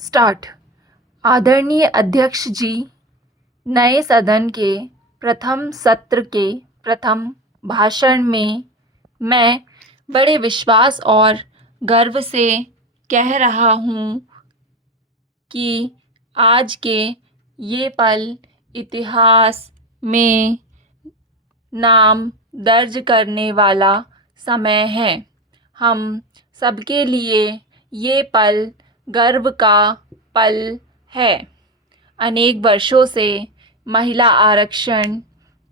Start. आदरणीय अध्यक्ष जी, नए सदन के प्रथम सत्र के प्रथम भाषण में मैं बड़े विश्वास और गर्व से कह रहा हूँ कि आज के ये पल इतिहास में नाम दर्ज करने वाला समय है। हम सबके लिए ये पल गर्व का पल है। अनेक वर्षों से महिला आरक्षण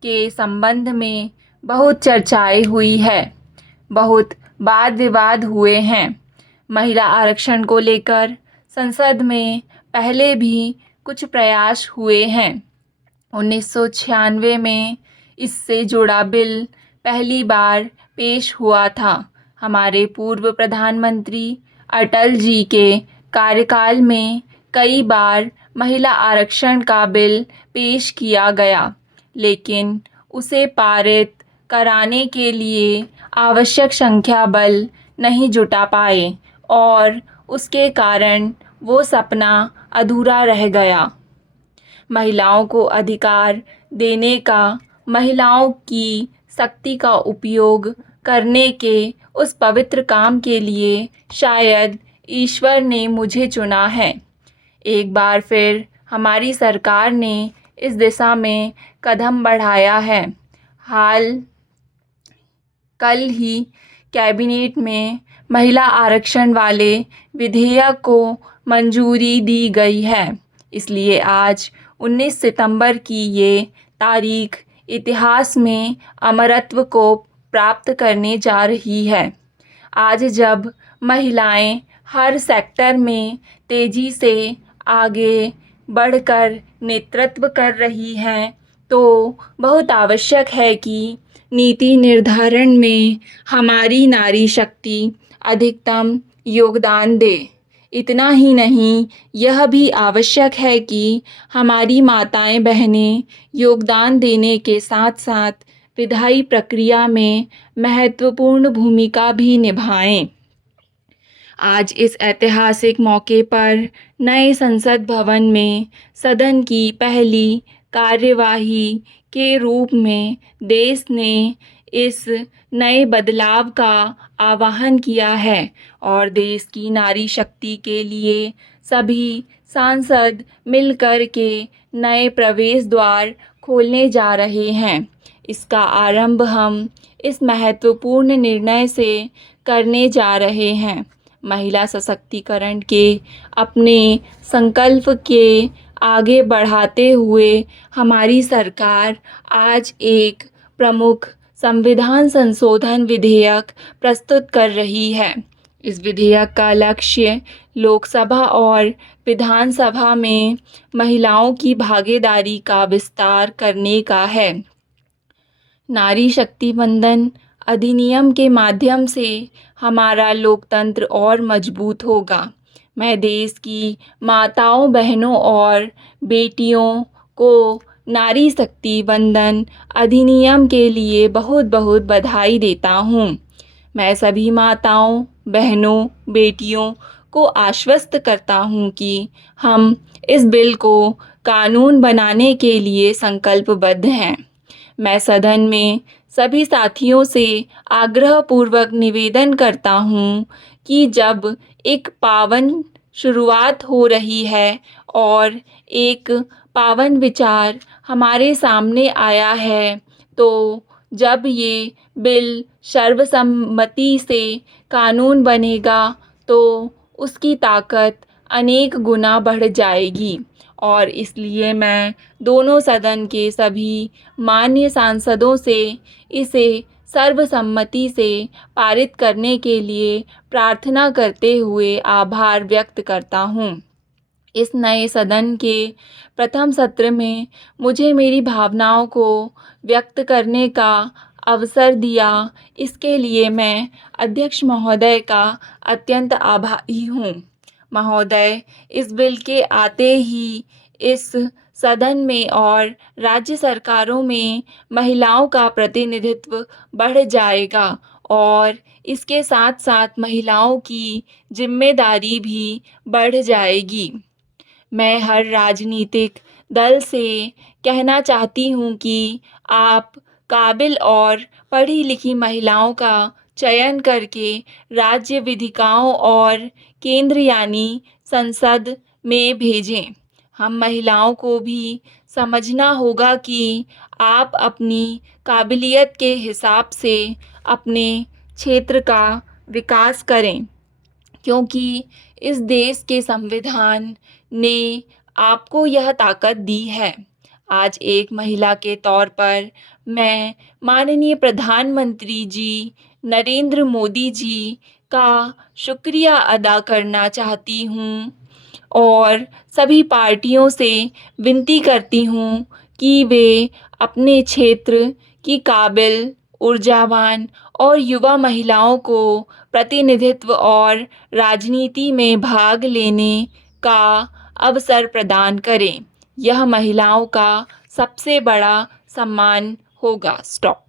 के संबंध में बहुत चर्चाएं हुई है, बहुत वाद विवाद हुए हैं। महिला आरक्षण को लेकर संसद में पहले भी कुछ प्रयास हुए हैं। 1996 में इससे जुड़ा बिल पहली बार पेश हुआ था। हमारे पूर्व प्रधानमंत्री अटल जी के कार्यकाल में कई बार महिला आरक्षण का बिल पेश किया गया, लेकिन उसे पारित कराने के लिए आवश्यक संख्या बल नहीं जुटा पाए और उसके कारण वो सपना अधूरा रह गया। महिलाओं को अधिकार देने का, महिलाओं की शक्ति का उपयोग करने के उस पवित्र काम के लिए शायद ईश्वर ने मुझे चुना है। एक बार फिर हमारी सरकार ने इस दिशा में कदम बढ़ाया है। कल ही कैबिनेट में महिला आरक्षण वाले विधेयक को मंजूरी दी गई है। इसलिए आज 19 सितंबर की ये तारीख इतिहास में अमरत्व को प्राप्त करने जा रही है। आज जब महिलाएं हर सेक्टर में तेज़ी से आगे बढ़कर नेतृत्व कर रही हैं, तो बहुत आवश्यक है कि नीति निर्धारण में हमारी नारी शक्ति अधिकतम योगदान दे। इतना ही नहीं, यह भी आवश्यक है कि हमारी माताएं बहनें योगदान देने के साथ साथ विधायी प्रक्रिया में महत्वपूर्ण भूमिका भी निभाएं। आज इस ऐतिहासिक मौके पर नए संसद भवन में सदन की पहली कार्यवाही के रूप में देश ने इस नए बदलाव का आह्वान किया है और देश की नारी शक्ति के लिए सभी सांसद मिलकर के नए प्रवेश द्वार खोलने जा रहे हैं। इसका आरंभ हम इस महत्वपूर्ण निर्णय से करने जा रहे हैं। महिला सशक्तिकरण के अपने संकल्प के आगे बढ़ाते हुए हमारी सरकार आज एक प्रमुख संविधान संशोधन विधेयक प्रस्तुत कर रही है। इस विधेयक का लक्ष्य लोकसभा और विधानसभा में महिलाओं की भागीदारी का विस्तार करने का है। नारी शक्ति वंदन अधिनियम के माध्यम से हमारा लोकतंत्र और मजबूत होगा। मैं देश की माताओं, बहनों और बेटियों को नारी शक्ति वंदन अधिनियम के लिए बहुत बहुत बधाई देता हूँ। मैं सभी माताओं, बहनों, बेटियों को आश्वस्त करता हूँ कि हम इस बिल को कानून बनाने के लिए संकल्पबद्ध हैं। मैं सदन में सभी साथियों से आग्रहपूर्वक निवेदन करता हूँ कि जब एक पावन शुरुआत हो रही है और एक पावन विचार हमारे सामने आया है, तो जब ये बिल सर्वसम्मति से कानून बनेगा तो उसकी ताकत अनेक गुना बढ़ जाएगी और इसलिए मैं दोनों सदन के सभी माननीय सांसदों से इसे सर्वसम्मति से पारित करने के लिए प्रार्थना करते हुए आभार व्यक्त करता हूँ। इस नए सदन के प्रथम सत्र में मुझे मेरी भावनाओं को व्यक्त करने का अवसर दिया, इसके लिए मैं अध्यक्ष महोदय का अत्यंत आभारी हूँ। महोदय, इस बिल के आते ही इस सदन में और राज्य सरकारों में महिलाओं का प्रतिनिधित्व बढ़ जाएगा और इसके साथ-साथ महिलाओं की ज़िम्मेदारी भी बढ़ जाएगी। मैं हर राजनीतिक दल से कहना चाहती हूँ कि आप काबिल और पढ़ी-लिखी महिलाओं का चयन करके राज्य विधिकाओं और केंद्र यानी संसद में भेजें। हम महिलाओं को भी समझना होगा कि आप अपनी काबिलियत के हिसाब से अपने क्षेत्र का विकास करें, क्योंकि इस देश के संविधान ने आपको यह ताकत दी है। आज एक महिला के तौर पर मैं माननीय प्रधानमंत्री जी नरेंद्र मोदी जी का शुक्रिया अदा करना चाहती हूँ और सभी पार्टियों से विनती करती हूँ कि वे अपने क्षेत्र की काबिल, ऊर्जावान और युवा महिलाओं को प्रतिनिधित्व और राजनीति में भाग लेने का अवसर प्रदान करें। यह महिलाओं का सबसे बड़ा सम्मान होगा। स्टॉप।